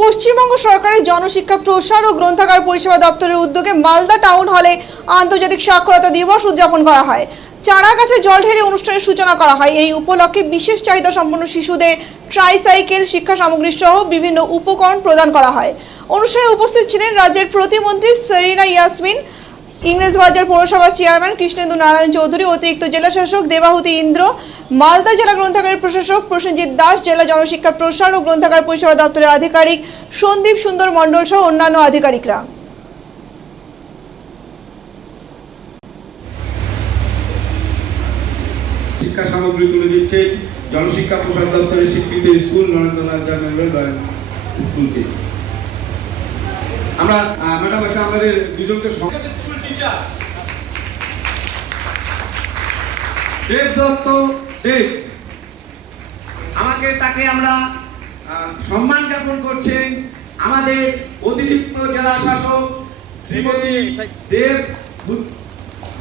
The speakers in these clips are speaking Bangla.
পশ্চিমবঙ্গ সরকারের জনশিক্ষা প্রসার ও গ্রন্থাগার পরিষেবা দপ্তরের উদ্যোগে মালদা টাউন হলে আন্তর্জাতিক সাক্ষরতা দিবস উদযাপন করা হয়। চারা গাছে জল ঢেলে অনুষ্ঠানের সূচনা করা হয়। এই উপলক্ষে বিশেষ চাহিদা সম্পন্ন শিশুদের ট্রাইসাইকেল, শিক্ষা সামগ্রী সহ বিভিন্ন উপকরণ প্রদান করা হয়। অনুষ্ঠানে উপস্থিত ছিলেন রাজ্যের প্রতিমন্ত্রী সেরিনা ইয়াসমিন, ইংরেজবাজার পৌরসভার চেয়ারম্যান কৃষ্ণেন্দু নারায়ণ চৌধুরী, অতিরিক্ত জেলা শাসক দেবাহুতি ইন্দ্র, মালদা জেলা গ্রন্থাগারের প্রশাসক প্রসেনজিৎ দাস, জেলা জনশিক্ষা প্রসার ও গ্রন্থাগার পরিষেবা দপ্তরের আধিকারিক সন্দীপ সুন্দর মণ্ডল সহ অন্যান্য আধিকারিকরা। শিক্ষা সামগ্রী তুলে দিচ্ছে জনশিক্ষা প্রসার দপ্তরের স্বীকৃত স্কুল নরেন্দ্রনাথ জার্নাল স্কুলকে। আমরা ম্যাডাম একটা আমাদের দুজনকে স্কুল টিচার দেব দত্ত দেব, তাকে আমরা সম্মান জ্ঞাপন করছেন আমাদের অতিরিক্ত জেলা শাসক শ্রীমতী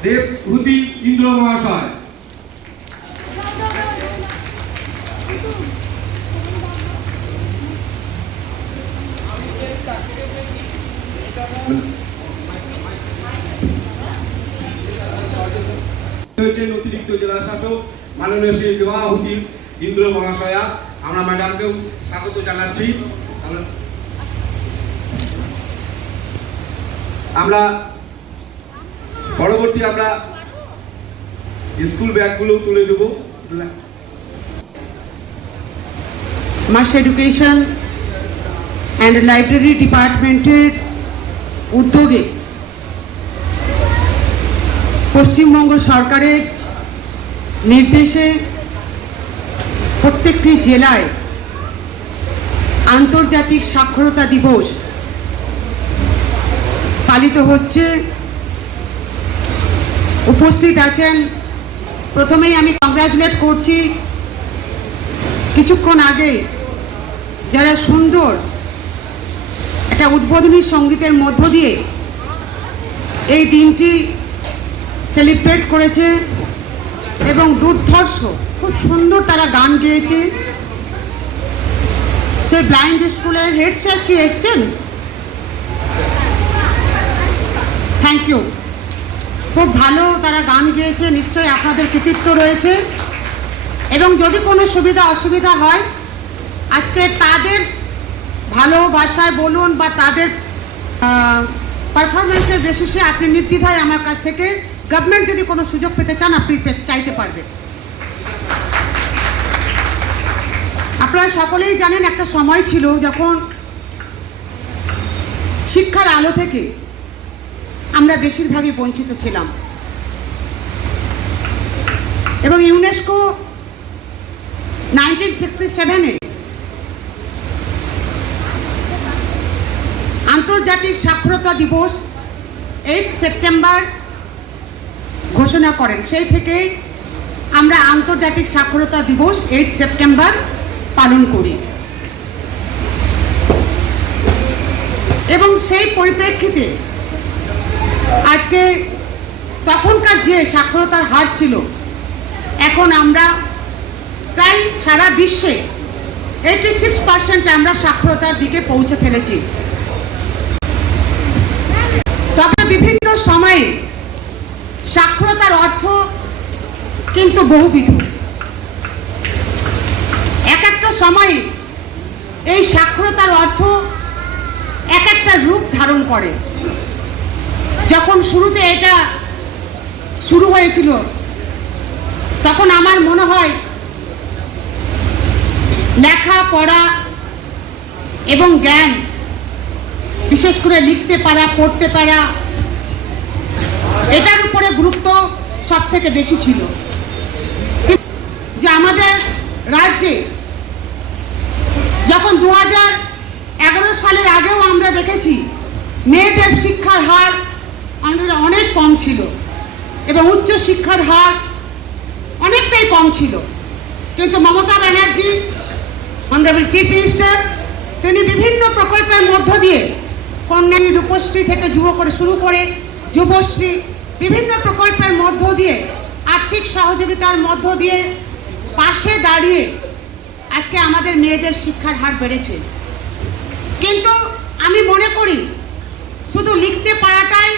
দেবহুতি ইন্দ্র মহাশয়। অতিরিক্ত জেলা শাসক মাননীয় শ্রী দেবাহুতি ইন্দ্র মহাশয়া, আমরা ম্যাডামকেও স্বাগত জানাচ্ছি। আমরা পরবর্তী আমরা স্কুল ব্যাগগুলো তুলে দেব। মাস এডুকেশন অ্যান্ড লাইব্রেরি ডিপার্টমেন্টের উদ্যোগে পশ্চিমবঙ্গ সরকারের নির্দেশে প্রত্যেকটি জেলায় আন্তর্জাতিক সাক্ষরতা দিবস পালিত হচ্ছে। উপস্থিত আছেন, প্রথমেই আমি কংগ্রাচুলেট করছি কিছুক্ষণ আগে যারা সুন্দর একটা উদ্বোধনী সঙ্গীতের মধ্য দিয়ে এই দিনটি সেলিব্রেট করেছে এবং দুর্ধর্ষ খুব সুন্দর তারা গান গেয়েছে। সেই ব্লাইন্ড স্কুলের হেড স্যার কি এসছেন? থ্যাংক ইউ, খুব ভালো তারা গান গেয়েছে, নিশ্চয়ই আপনাদের কৃতিত্ব রয়েছে। এবং যদি কোনো সুবিধা অসুবিধা হয় আজকে তাদের ভালোবাসায় বলুন বা তাদের পারফরমেন্সের বেসিসে আপনি নির্দ্বিধায় আমার কাছ থেকে গভর্নমেন্ট যদি কোনো সুযোগ পেতে চান আপনি চাইতে পারবেন। আপনারা সকলেই জানেন একটা সময় ছিল যখন শিক্ষার আলো থেকে আমরা বেশিরভাগই বঞ্চিত ছিলাম এবং ইউনেস্কো 1967-এ আন্তর্জাতিক সাক্ষরতা দিবস 8 সেপ্টেম্বর ঘোষণা করেন। সেই থেকেই আমরা আন্তর্জাতিক সাক্ষরতা দিবস 8 সেপ্টেম্বর পালন করি এবং সেই পরিপ্রেক্ষিতে আজকে তখনকার যে সাক্ষরতার হার ছিল এখন আমরা প্রায় সারা বিশ্বে 86% আমরা সাক্ষরতার দিকে পৌঁছে ফেলেছি। তবে বিভিন্ন সময়ে সাক্ষরতার অর্থ কিন্তু বহুবিধ। এক একটা সময়ে এই সাক্ষরতার অর্থ এক একটা রূপ ধারণ করে। যখন শুরুতে এটা শুরু হয়েছিল তখন আমার মনে হয় লেখা পড়া এবং জ্ঞান, বিশেষ করে লিখতে পারা, পড়তে পারা, এটার উপরে গুরুত্ব সব থেকে বেশি ছিল। যে আমাদের রাজ্যে যখন 2011 সালের আগেও আমরা দেখেছি মেয়েদের শিক্ষার হার আমাদের অনেক কম ছিল এবং উচ্চ শিক্ষার হার অনেকটাই কম ছিল, কিন্তু Mamata Banerjee honourable chief minister তিনি বিভিন্ন প্রকল্পের মধ্য দিয়ে কন্যা রূপশ্রী থেকে শুরু করে যুবশ্রী বিভিন্ন প্রকল্পের মধ্য দিয়ে আর্থিক সহযোগিতার মধ্য দিয়ে পাশে দাঁড়িয়ে আজকে আমাদের মেয়েদের শিক্ষার হার বেড়েছে। কিন্তু আমি মনে করি শুধু লিখতে পারাটাই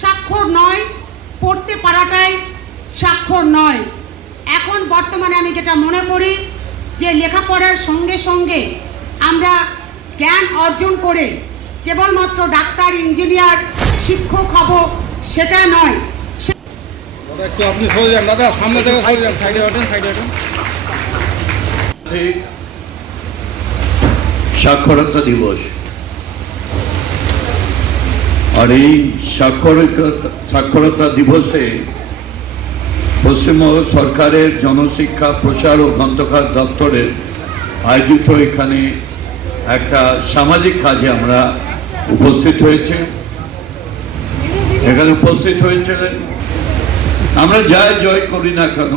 স্বাক্ষর নয়, পড়তে পারাটাই স্বাক্ষর নয়। এখন বর্তমানে আমি যেটা মনে করি যে লেখাপড়ার সঙ্গে সঙ্গে আমরা জ্ঞান অর্জন করে কেবলমাত্র ডাক্তার, ইঞ্জিনিয়ার, শিক্ষক হব সেটা নয়। দাদা একটু আপনি সরে যান, দাদা সামনে থেকে সরে যান, সাইডে ওঠেন, সাইডে ওঠেন। সাক্ষরতা দিবস, আর এই সাক্ষরতা দিবসে পশ্চিমবঙ্গ সরকারের জনশিক্ষা প্রসার ও গ্রন্থাগার দপ্তরের আয়োজিত এখানে একটা সামাজিক কাজে আমরা উপস্থিত হয়েছে। এখানে উপস্থিত হয়েছিলেন, আমরা যা জয় করি না কেন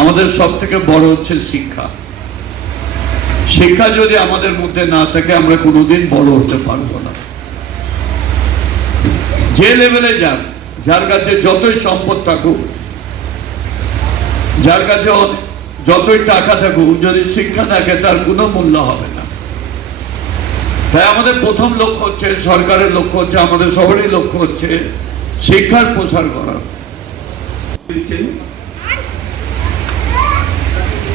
আমাদের সব থেকে বড় হচ্ছে শিক্ষা। শিক্ষা যদি আমাদের মধ্যে না থাকে আমরা কোনোদিন বড় হতে পারবো না। যে লেভেলে যান, যার কাছে যতই সম্পদ থাকুক, যার কাছে যতই টাকা থাকুক, যদি শিক্ষা থাকে তার কোনো মূল্য হবে না। তাই আমাদের প্রথম লক্ষ্য হচ্ছে, সরকারের লক্ষ্য হচ্ছে, আমাদের সবারই লক্ষ্য হচ্ছে শিক্ষার প্রসার করা। দিচ্ছেন